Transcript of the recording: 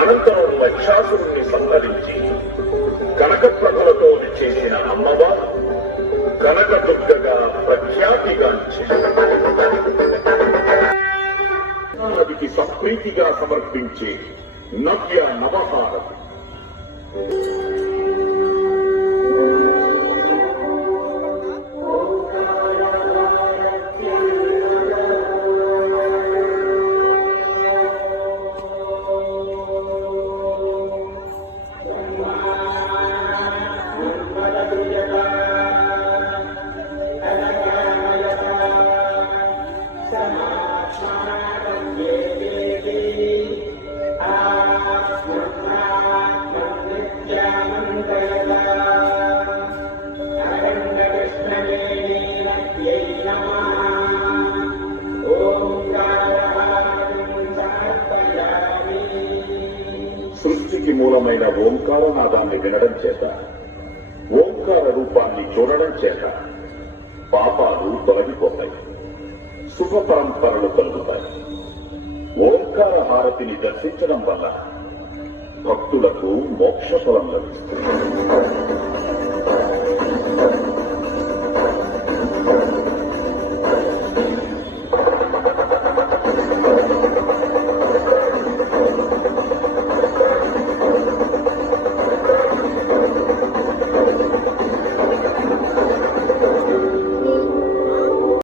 అనంతరం మహిషాసురుణ్ణి సంహరించి కనకప్రభలతో చేసిన అమ్మవారు కనకదుర్గగా ప్రఖ్యాతిగాంచి నదికి సంప్రీతిగా సమర్పించే నవ్య నవహారతి. సృష్టికి మూలమైన ఓంకారనాదాన్ని వినడం చేత, ఓంకార రూపాన్ని చూడడం చేత పాపాలు తొలగిపోతాయి, శుభ పరంపరలు కలుగుతాయి. ఓంకార హారతిని దర్శించడం వల్ల భక్తులకు మోక్షఫలం లభిస్తుంది.